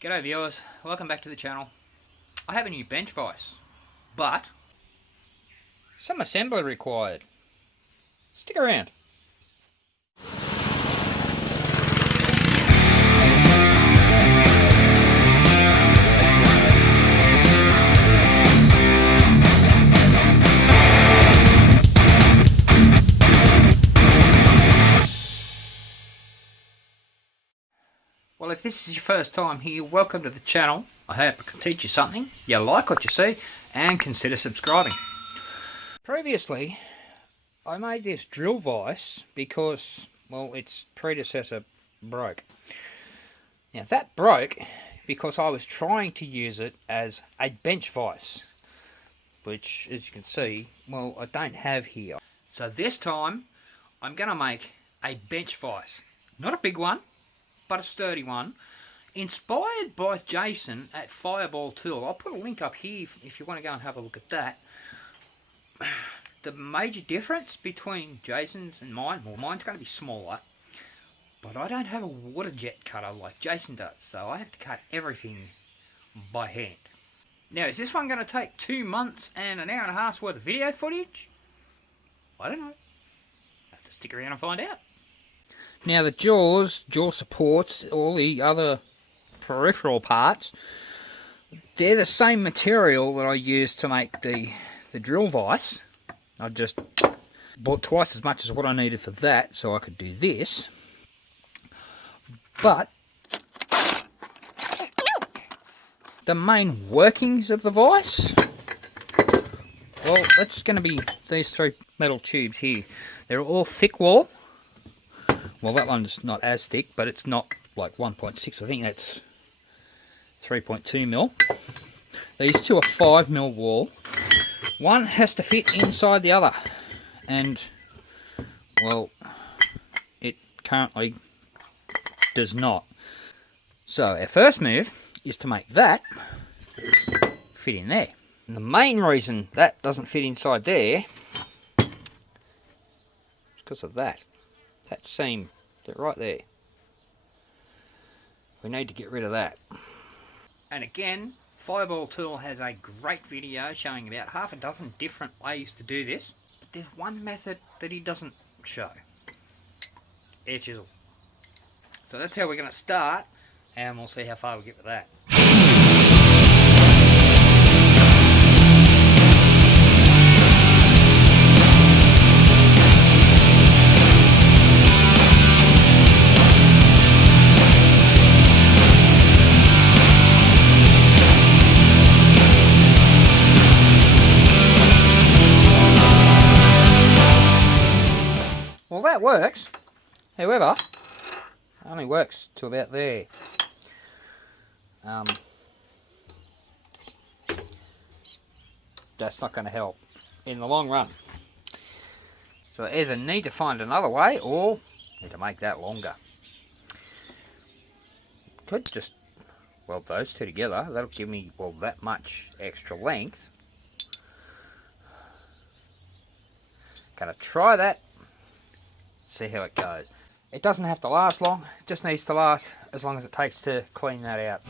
G'day viewers, welcome back to the channel. I have a new bench vise, but some assembly required. Stick around. Well, if this is your first time here, welcome to the channel. I hope I can teach you something. You like what you see, and consider subscribing. Previously, I made this drill vise because, well, its predecessor broke. Now, that broke because I was trying to use it as a bench vise, which, as you can see, well, I don't have here. So this time, I'm going to make a bench vise. Not a big one, but a sturdy one, inspired by Jason at Fireball Tool. I'll put a link up here if you want to go and have a look at that. The major difference between Jason's and mine, well, mine's going to be smaller, but I don't have a water jet cutter like Jason does, so I have to cut everything by hand. Now, is this one going to take 2 months and an hour and a half's worth of video footage? I don't know. Have to stick around and find out. Now the jaw supports, all the other peripheral parts, they're the same material that I used to make the drill vise. I just bought twice as much as what I needed for that so I could do this. But the main workings of the vise, well, that's going to be these 3 metal tubes here. They're all thick wall. Well, that one's not as thick, but it's not like 1.6. I think that's 3.2 mil. These two are 5 mil wall. One has to fit inside the other, and well, it currently does not. So our first move is to make that fit in there. And the main reason that doesn't fit inside there is because of that. That seam, right there. We need to get rid of that. And again, Fireball Tool has a great video showing about half a dozen different ways to do this. But there's one method that he doesn't show. Air chisel. So that's how we're going to start, and we'll see how far we get with that. Well, that works. However, it only works to about there. That's not going to help in the long run. So I either need to find another way or need to make that longer. Could just weld those two together. That'll give me, well, that much extra length. Gonna try that. See how it goes. It doesn't have to last long, it just needs to last as long as it takes to clean that out.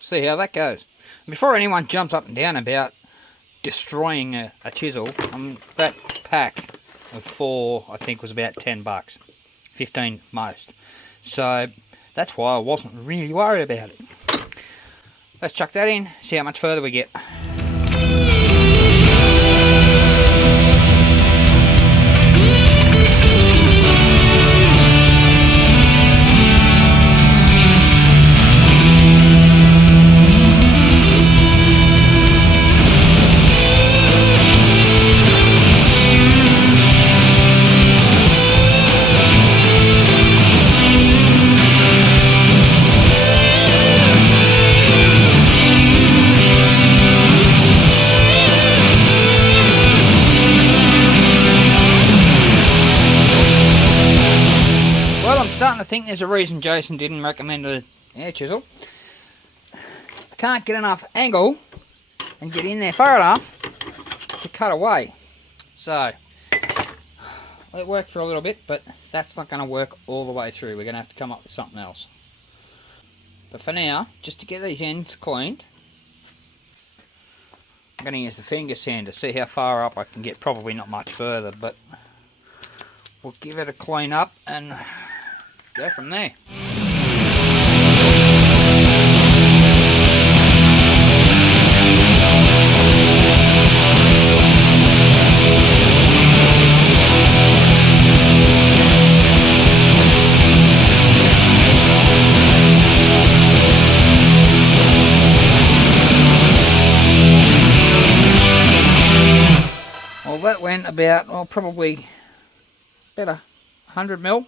See how that goes. Before anyone jumps up and down about destroying a chisel, that pack of 4 I think was about $10, 15 most. So that's why I wasn't really worried about it. Let's chuck that in, see how much further we get. think there's a reason Jason didn't recommend a air chisel. I can't get enough angle and get in there far enough to cut away. So it worked for a little bit, but that's not going to work all the way through. We're going to have to come up with something else. But for now, just to get these ends cleaned, I'm going to use the finger sander to see how far up I can get. Probably not much further, but we'll give it a clean up and go from there. Well, that went about, well, probably about 100 mil.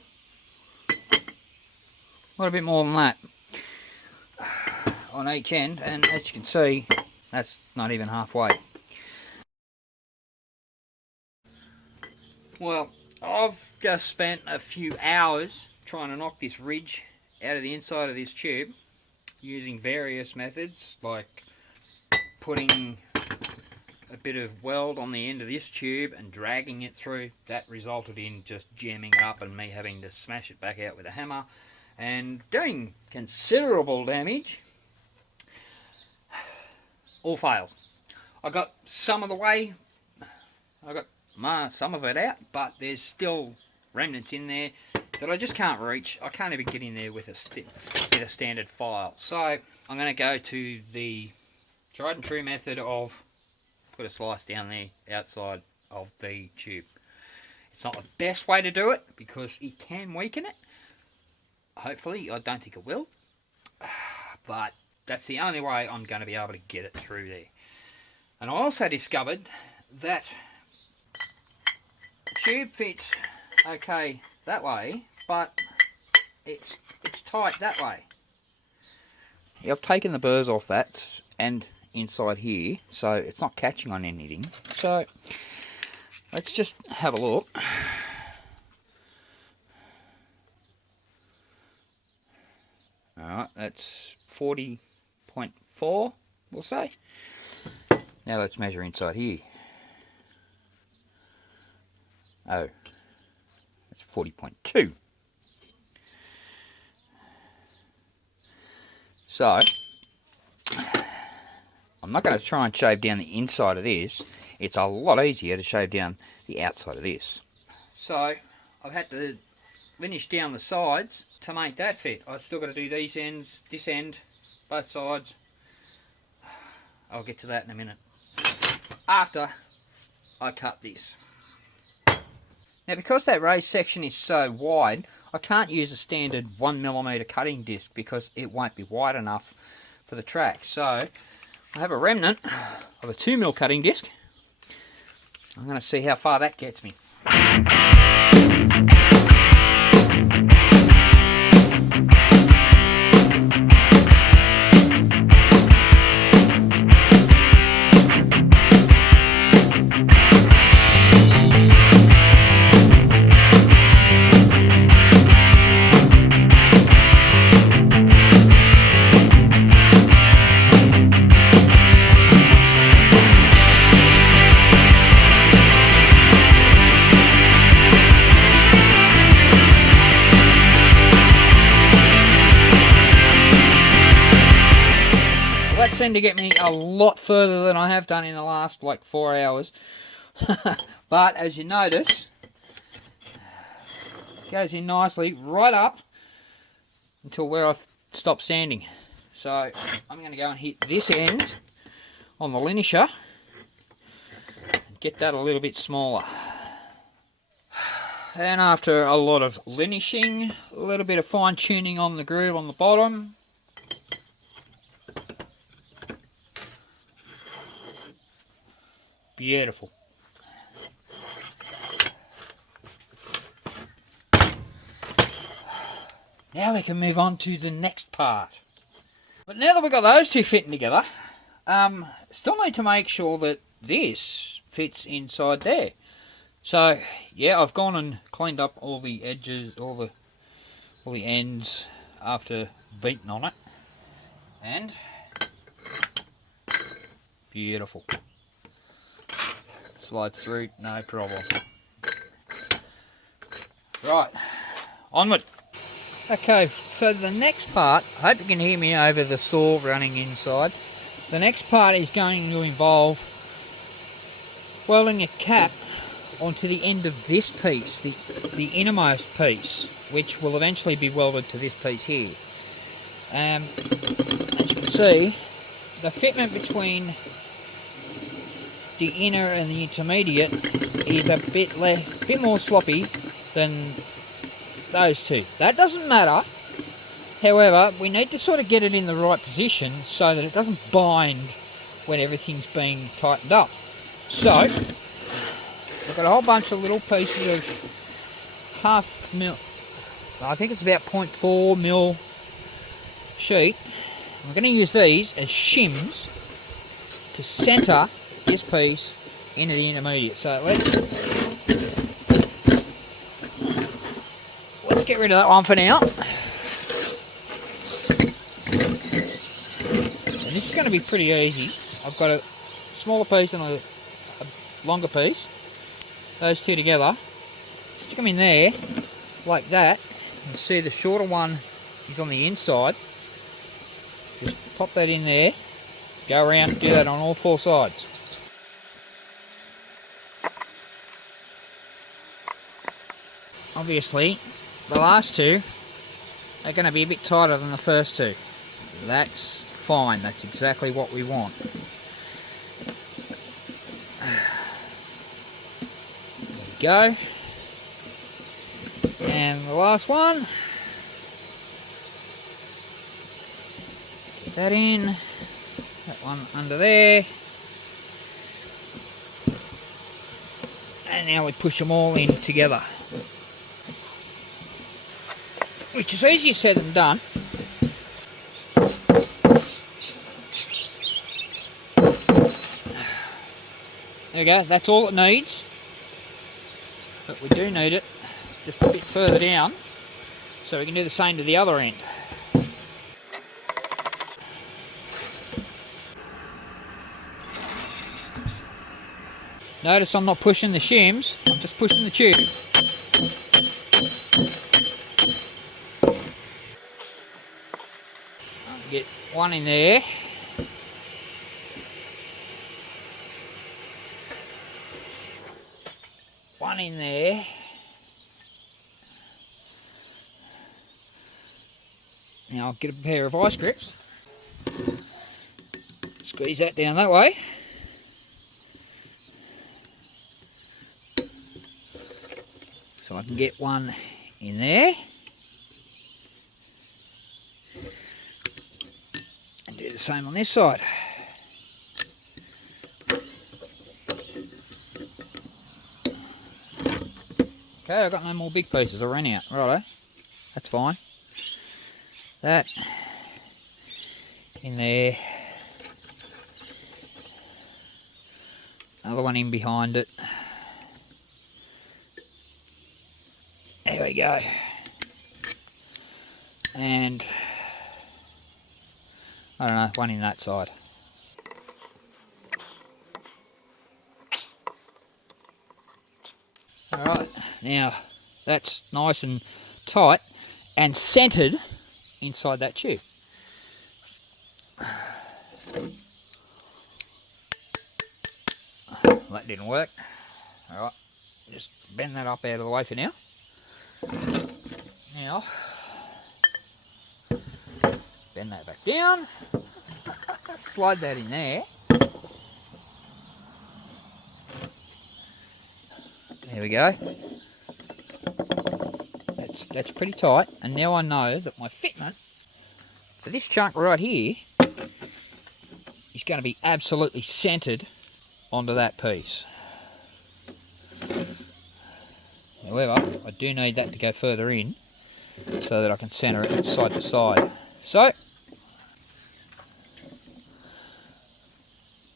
A little bit more than that on each end, and as you can see, that's not even halfway. Well, I've just spent a few hours trying to knock this ridge out of the inside of this tube using various methods, like putting a bit of weld on the end of this tube and dragging it through. That resulted in just jamming it up and me having to smash it back out with a hammer and doing considerable damage. All fails. I got some of the way, I got some of it out, but there's still remnants in there that I just can't reach. I can't even get in there with a standard file. So I'm going to go to the tried and true method of put a slice down the outside of the tube. It's not the best way to do it because it can weaken it. Hopefully, I don't think it will, but that's the only way I'm going to be able to get it through there. And I also discovered that the tube fits okay that way, but it's tight that way. Yeah, I've taken the burrs off that and inside here, so it's not catching on anything. So let's just have a look. Alright, that's 40.4, we'll say. Now let's measure inside here. Oh, that's 40.2. So I'm not going to try and shave down the inside of this. It's a lot easier to shave down the outside of this. So I've had to finish down the sides to make that fit. I've still got to do these ends, this end, both sides. I'll get to that in a minute. After I cut this. Now because that raised section is so wide, I can't use a standard 1mm cutting disc because it won't be wide enough for the track. So I have a remnant of a 2mm cutting disc. I'm going to see how far that gets me. That seemed to get me a lot further than I have done in the last like 4 hours. But as you notice, it goes in nicely right up until where I've stopped sanding. So I'm going to go and hit this end on the linisher and get that a little bit smaller. And after a lot of linishing, a little bit of fine tuning on the groove on the bottom, beautiful. Now we can move on to the next part. But now that we've got those two fitting together, still need to make sure that this fits inside there. So yeah, I've gone and cleaned up all the edges, all the all the ends after beating on it, and beautiful. Slides through, no problem. Right, onward. Okay, so the next part, I hope you can hear me over the saw running inside. The next part is going to involve welding a cap onto the end of this piece, the innermost piece, which will eventually be welded to this piece here. As you can see, the fitment between the inner and the intermediate is a bit more sloppy than those two. That doesn't matter. However, we need to sort of get it in the right position so that it doesn't bind when everything's being tightened up. So, I've got a whole bunch of little pieces of half mil, I think it's about 0.4 mil sheet. I'm going to use these as shims to centre this piece into the intermediate. So let's get rid of that one for now. And this is going to be pretty easy. I've got a smaller piece and a longer piece. Those two together. Stick them in there like that. You can see the shorter one is on the inside. Just pop that in there. Go around, do that on all four sides. Obviously, the last two are going to be a bit tighter than the first two. That's fine, that's exactly what we want. There we go. And the last one. Get that in. That one under there. And now we push them all in together. Which is easier said than done. There we go, that's all it needs. But we do need it just a bit further down so we can do the same to the other end. Notice I'm not pushing the shims, I'm just pushing the tube. I'll get one in there. One in there. Now I'll get a pair of ice grips. Squeeze that down that way. So I can get one in there. And do the same on this side. Okay, I've got no more big pieces, I ran out. Righto, that's fine. That in there. Another one in behind it. There we go. And I don't know, one in that side. Alright, now that's nice and tight and centered inside that tube. That didn't work. Alright, just bend that up out of the way for now. Now, bend that back down. Slide that in there. There we go. That's pretty tight. And now I know that my fitment for this chunk right here is going to be absolutely centered onto that piece. However, I do need that to go further in so that I can center it side to side. So,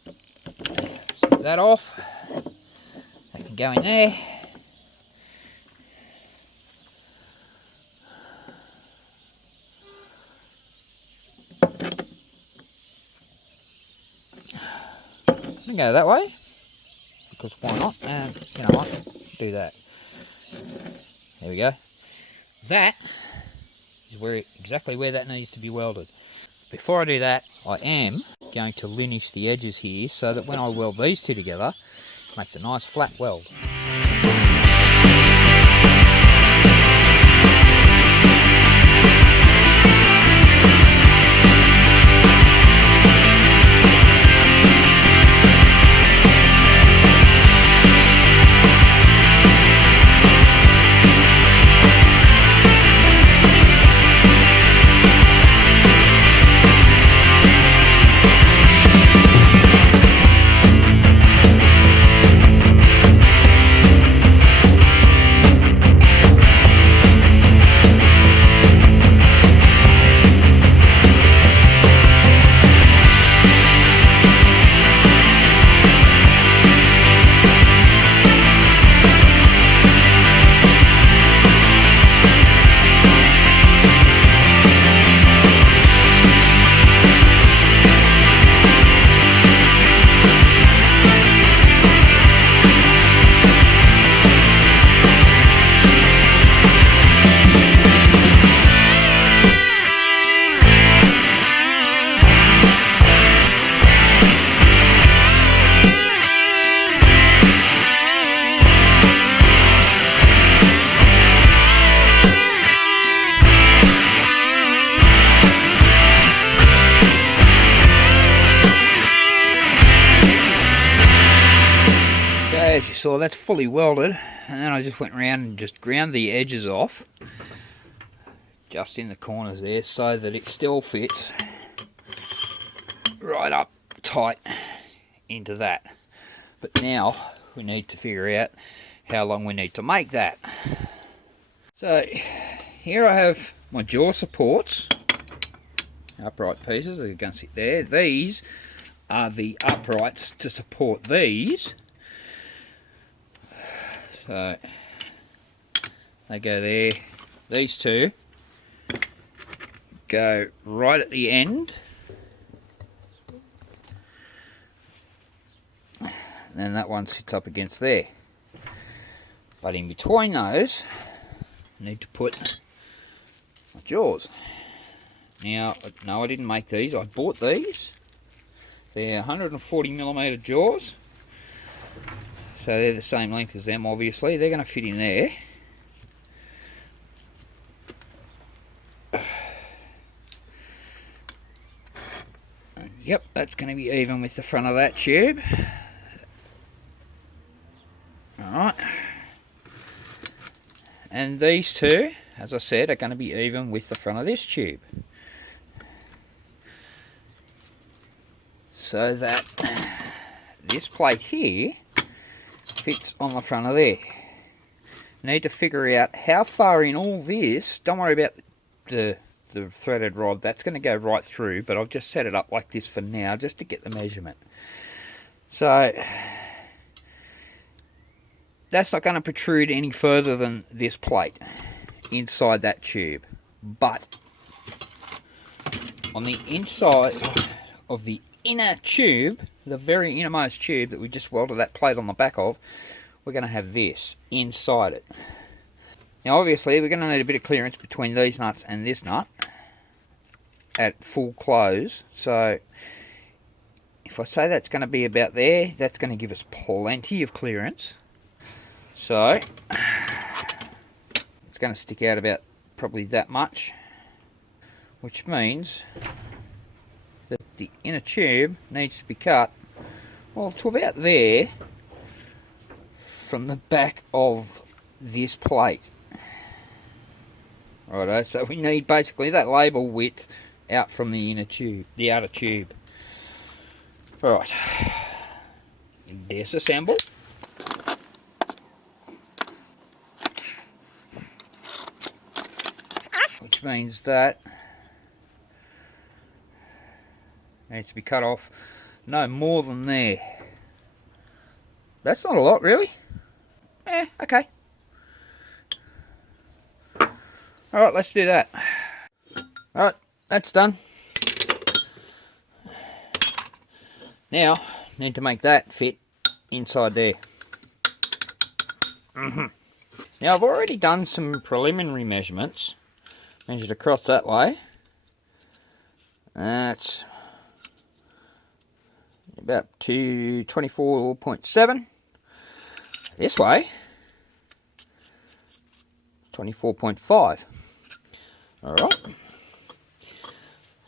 snip that off. That can go in there. can go that way, because why not? And you know what? Do that. There we go. That is exactly where that needs to be welded. Before I do that, I am going to linish the edges here so that when I weld these two together, it makes a nice flat weld. As you saw, that's fully welded, and then I just went around and just ground the edges off just in the corners there so that it still fits right up tight into that. But now we need to figure out how long we need to make that. So here I have my jaw supports, upright pieces that are going to sit there. These are the uprights to support these. So they go there. These two go right at the end. And then that one sits up against there. But in between those, I need to put my jaws. Now, no, I didn't make these. I bought these. They're 140mm jaws. So they're the same length as them, obviously. They're going to fit in there. And yep, that's going to be even with the front of that tube. Alright. And these two, as I said, are going to be even with the front of this tube. So that this plate here fits on the front of there. Need to figure out how far in all this. Don't worry about the threaded rod, that's going to go right through, but I've just set it up like this for now just to get the measurement. So that's not going to protrude any further than this plate inside that tube, but on the inside of the inner tube, the very innermost tube that we just welded that plate on the back of, we're going to have this inside it. Now obviously we're going to need a bit of clearance between these nuts and this nut at full close. So if I say that's going to be about there, that's going to give us plenty of clearance. So it's going to stick out about probably that much, which means that the inner tube needs to be cut, well, to about there from the back of this plate. Righto, so we need basically that label width out from the inner tube, the outer tube. Right, disassemble. Which means that needs to be cut off no more than there. That's not a lot, really. Okay. Alright, let's do that. Alright, that's done. Now, need to make that fit inside there. Now I've already done some preliminary measurements. Measured across that way. That's about 24.7. This way, 24.5. Alright.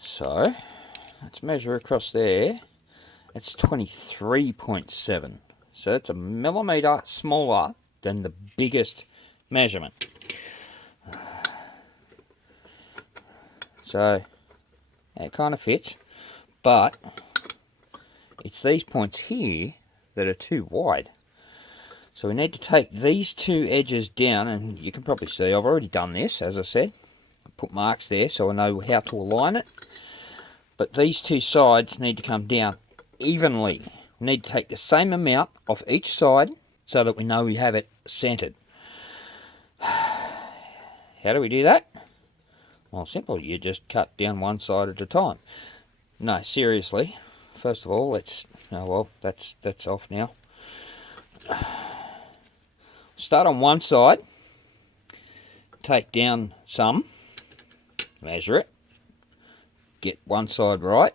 So, let's measure across there. It's 23.7. So it's a millimetre smaller than the biggest measurement. So, it kind of fits, but it's these points here that are too wide. So we need to take these two edges down, and you can probably see I've already done this, as I said. I put marks there so I know how to align it. But these two sides need to come down evenly. We need to take the same amount off each side so that we know we have it centered. How do we do that? Well, simple. You just cut down one side at a time. No, seriously. First of all, let's... Oh, well, that's off now. Start on one side. Take down some. Measure it. Get one side right.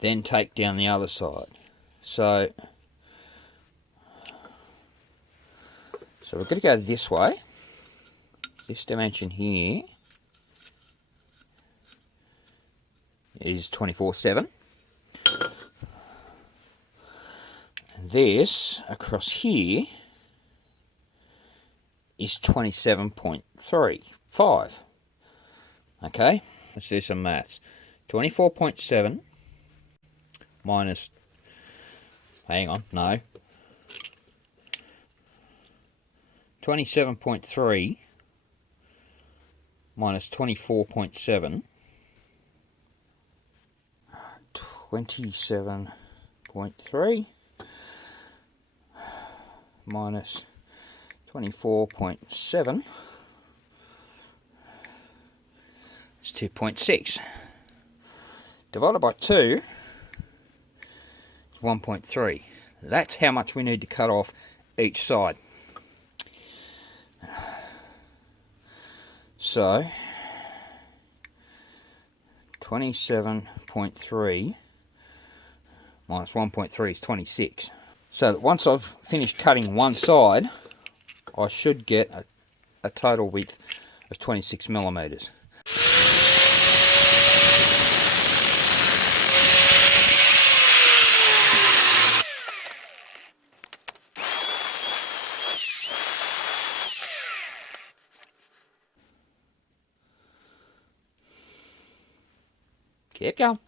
Then take down the other side. So we're going to go this way. This dimension here is 24/7. And this across here is 27.35. Okay, let's do some maths. 24.7 minus, hang on, no, 27.3 minus 24.7, 27.3 minus 24.7 is 2.6. Divided by 2 is 1.3. That's how much we need to cut off each side. So 27.3 minus 1.3 is 26. So that once I've finished cutting one side, I should get a total width of 26 millimeters. Keep going.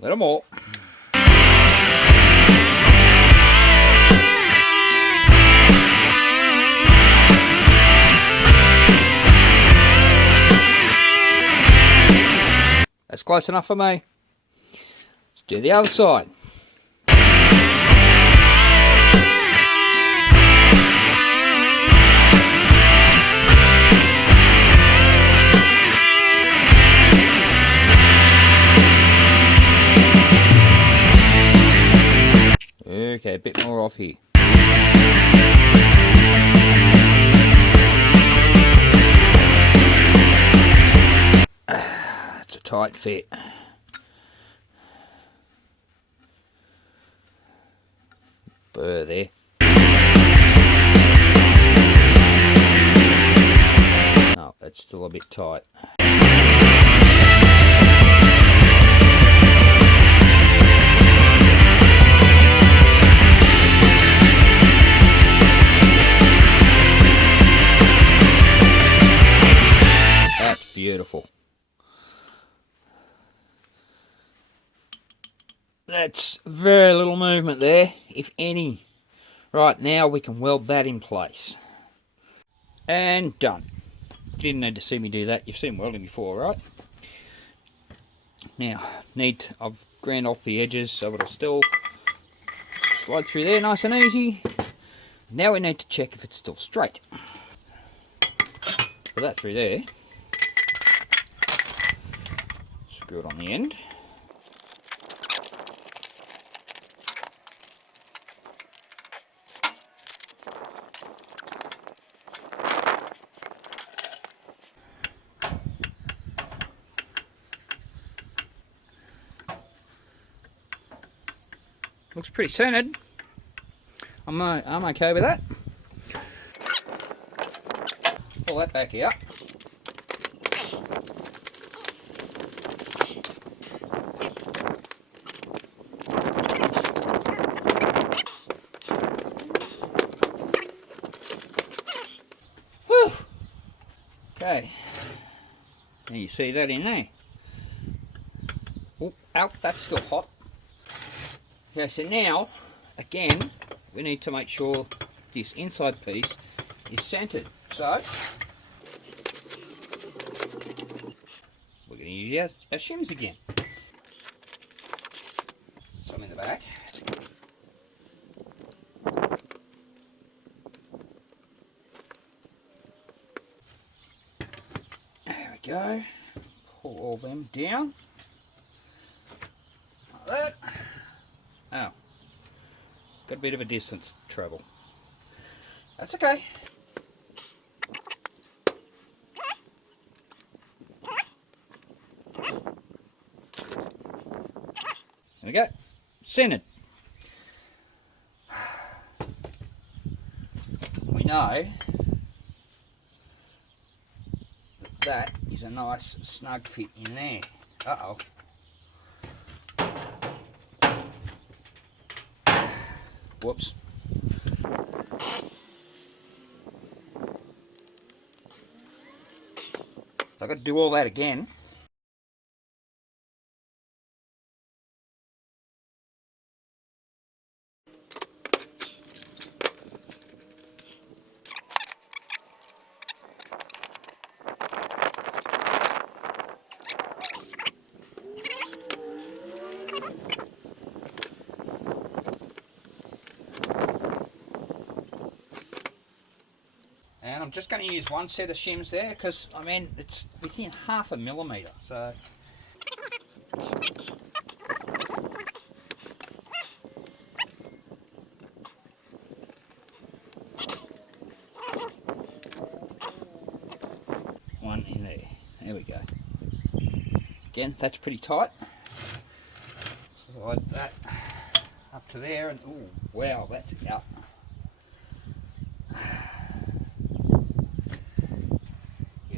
Little more. That's close enough for me. Let's do the other side. Okay, a bit more off here. That's a tight fit. Burr there. No, that's still a bit tight. Beautiful. That's very little movement there, if any. Right, now we can weld that in place. And done. Didn't need to see me do that. You've seen welding before, right? Now, I've ground off the edges so it'll still slide through there nice and easy. Now we need to check if it's still straight. Put that through there. Screw it on the end. Looks pretty centered. I'm okay with that. Pull that back out. Whew. Okay. Now you see that in there. Oh, out, that's still hot. Okay, so now, again, we need to make sure this inside piece is centered. So, we're going to use our shims again. Some in the back. There we go. Pull all them down. Like that. Oh. Got a bit of a distance trouble. That's okay. There we go. Centered. We know that is a nice snug fit in there. Uh-oh. Whoops. I've got to do all that again. And I'm just going to use one set of shims there because, I mean, it's within 0.5 millimetre, so... One in there. There we go. Again, that's pretty tight. Slide that up to there and, oh, wow, that's out.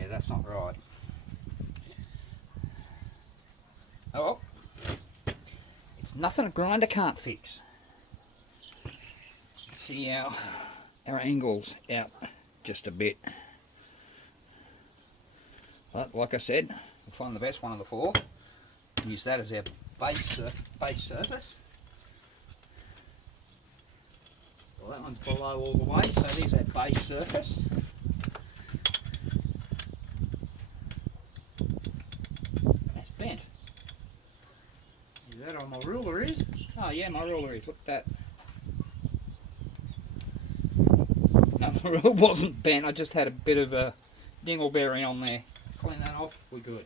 That's not right. Oh well. It's nothing a grinder can't fix. See our angle's out just a bit. But like I said, we'll find the best one of the four. Use that as our base surface. Well, that one's below all the way, so there's our base surface. Bent. Is that on my ruler is? Oh yeah, my ruler is. Look at that. No, my ruler wasn't bent. I just had a bit of a dingleberry on there. Clean that off, we're good.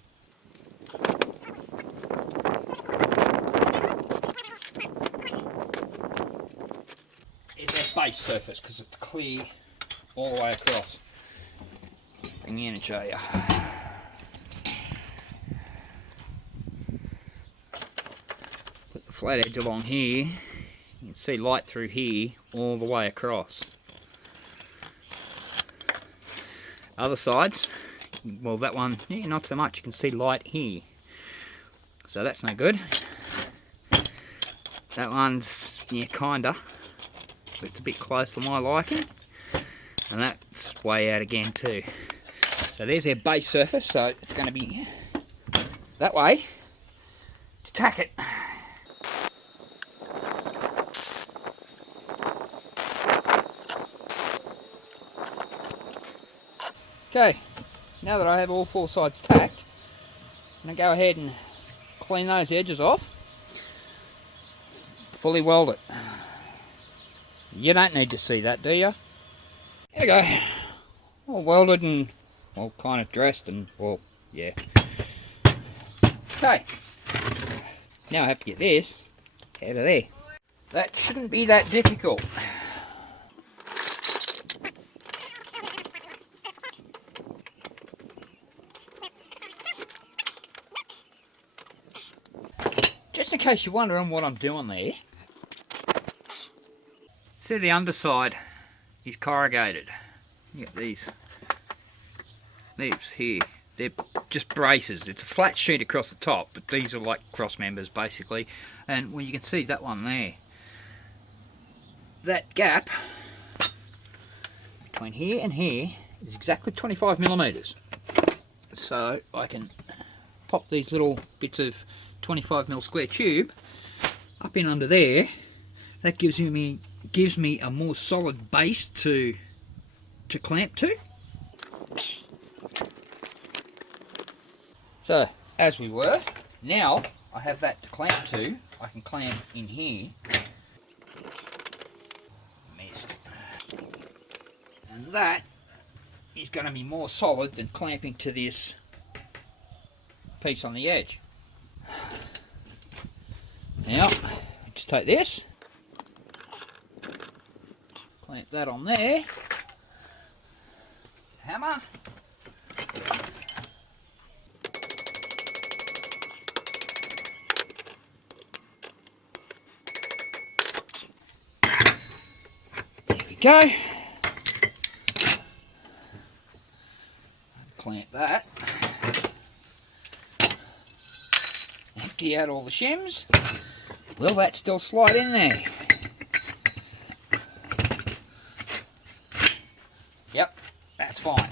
It's that base surface because it's clear all the way across. Bring you in and show you. Flat edge along here, you can see light through here all the way across. Other sides, well that one, yeah, not so much, you can see light here. So that's no good. That one's, yeah, kinda. It's a bit close for my liking. And that's way out again too. So there's our base surface, so it's going to be that way to tack it. Okay, now that I have all four sides tacked, I'm going to go ahead and clean those edges off, fully weld it. You don't need to see that, do you? There we go. All welded and, well, kind of dressed and, well, yeah. Okay. Now I have to get this out of there. That shouldn't be that difficult. Just in case you're wondering what I'm doing there. See, the underside is corrugated. You get these here. They're just braces. It's a flat sheet across the top, but these are like cross members basically. And well, you can see that one there. That gap between here and here is exactly 25 millimeters. So I can pop these little bits of 25mm square tube up in under there. That gives me a more solid base to clamp to. So as we were, now I have that to clamp to. I can clamp in here. Missed. And that is going to be more solid than clamping to this piece on the edge. Now, just take this, clamp that on there, hammer, there we go, clamp that, empty out all the shims. Will that still slide in there? Yep, that's fine.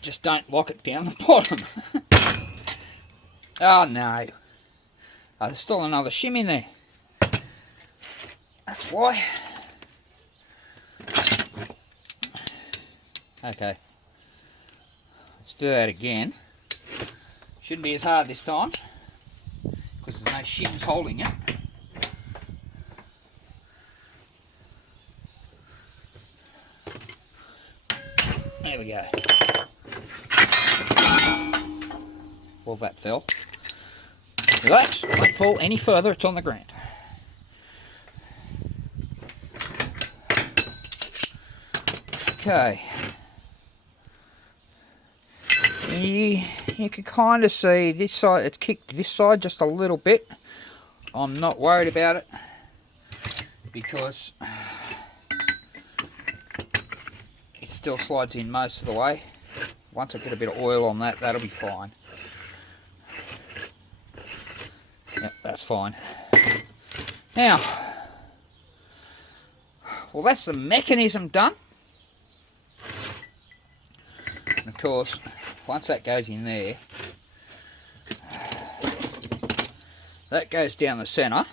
Just don't lock it down the bottom. Oh no. Oh, there's still another shim in there. That's why. Okay. Let's do that again. Shouldn't be as hard this time, because there's no shims holding it. There we go. Well, that fell. Relax, don't fall any further, it's on the ground. Okay. You can kind of see this side, it's kicked this side just a little bit. I'm not worried about it because it still slides in most of the way. Once I get a bit of oil on that, that'll be fine. Yep, that's fine. Now, well, that's the mechanism done. And of course, once that goes in there, that goes down the centre.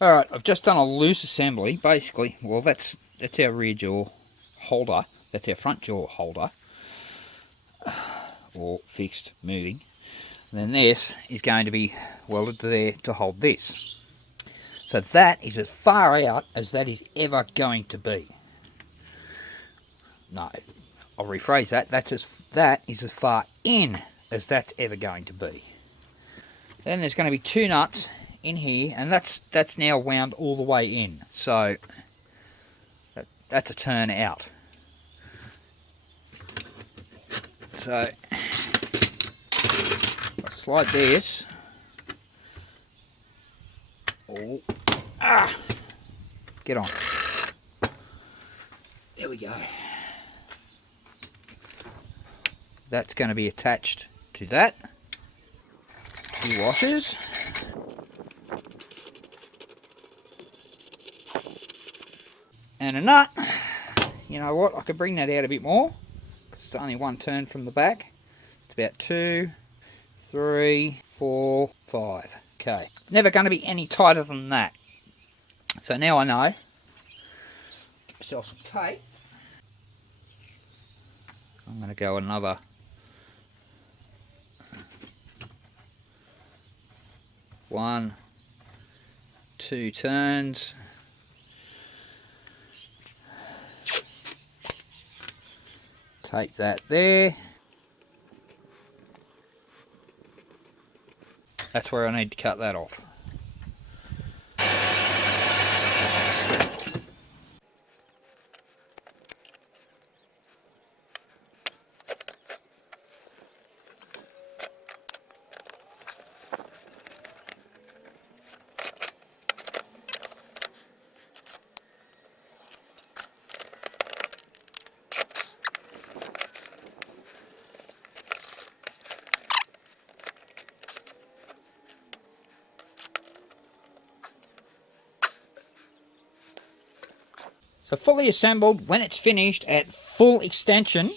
Alright, I've just done a loose assembly, basically. Well, that's our rear jaw holder. That's our front jaw holder. Or fixed, moving. And then this is going to be welded to there to hold this. So that is as far out as that is ever going to be. No, I'll rephrase that. That is as far in as that's ever going to be. Then there's going to be two nuts in here, and that's now wound all the way in. So that's a turn out. So I slide this. Oh, get on. There we go. That's going to be attached to that. Two washers. And a nut. You know what, I could bring that out a bit more. It's only one turn from the back. It's about 2, 3, 4, 5. Okay, never going to be any tighter than that. So now I know. Get myself some tape. I'm going to go another 1, 2 turns. Take that there. That's where I need to cut that off. So fully assembled, when it's finished at full extension,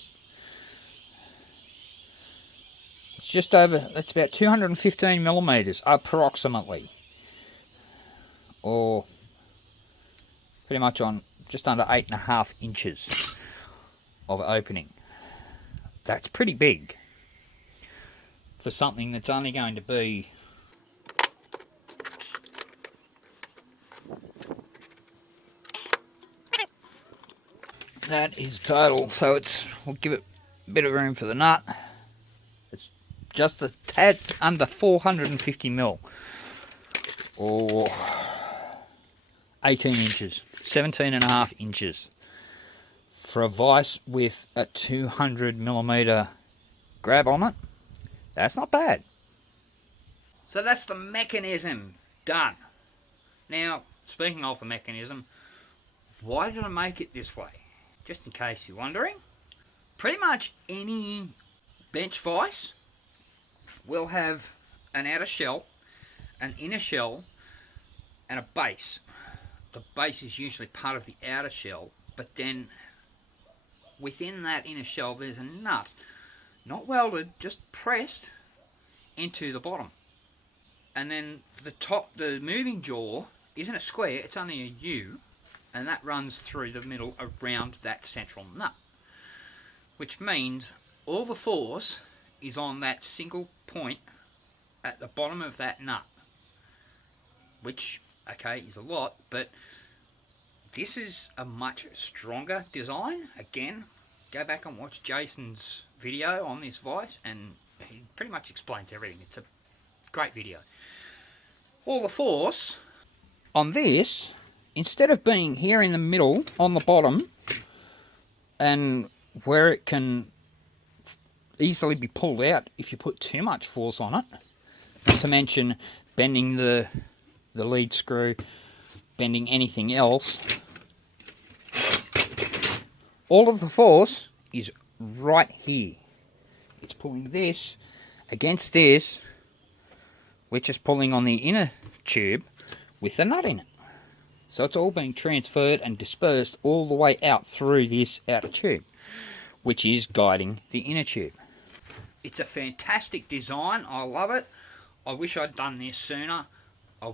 it's just over, that's about 215 millimeters approximately. Or pretty much on just under 8.5 inches of opening. That's pretty big for something that's only going to be that is total, so we'll give it a bit of room for the nut. It's just a tad under 450 mil, or 18 inches, 17.5 inches for a vise with a 200 millimeter grab on it. That's not bad. So that's the mechanism done. Now, speaking of the mechanism, why did I make it this way? Just in case you're wondering, pretty much any bench vise will have an outer shell, an inner shell, and a base. The base is usually part of the outer shell, but then within that inner shell there's a nut, not welded, just pressed into the bottom. And then the top, the moving jaw, isn't a square, it's only a U, and that runs through the middle around that central nut, which means all the force is on that single point at the bottom of that nut, which, okay, is a lot, but this is a much stronger design. Again, go back and watch Jason's video on this vise and he pretty much explains everything. It's a great video. All the force on this, instead of being here in the middle on the bottom and where it can easily be pulled out if you put too much force on it, not to mention bending the lead screw, bending anything else, all of the force is right here. It's pulling this against this, which is pulling on the inner tube with the nut in it. So it's all being transferred and dispersed all the way out through this outer tube, which is guiding the inner tube. It's a fantastic design. I love it. I wish I'd done this sooner. I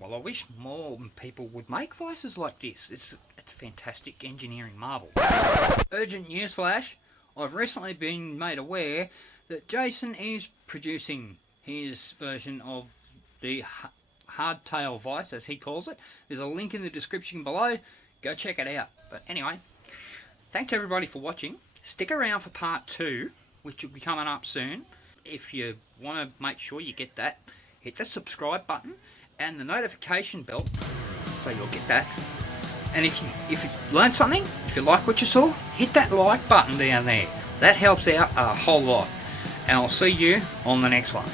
wish more people would make vices like this. It's a fantastic engineering marvel. Urgent newsflash. I've recently been made aware that Jason is producing his version of the hardtail vise, as he calls it. There's a link in the description below. Go check it out. But anyway, thanks everybody for watching. Stick around for part 2, which will be coming up soon. If you want to make sure you get that, hit the subscribe button and the notification bell so you'll get that. And if you learned something, if you like what you saw, hit that like button down there. That helps out a whole lot. And I'll see you on the next one.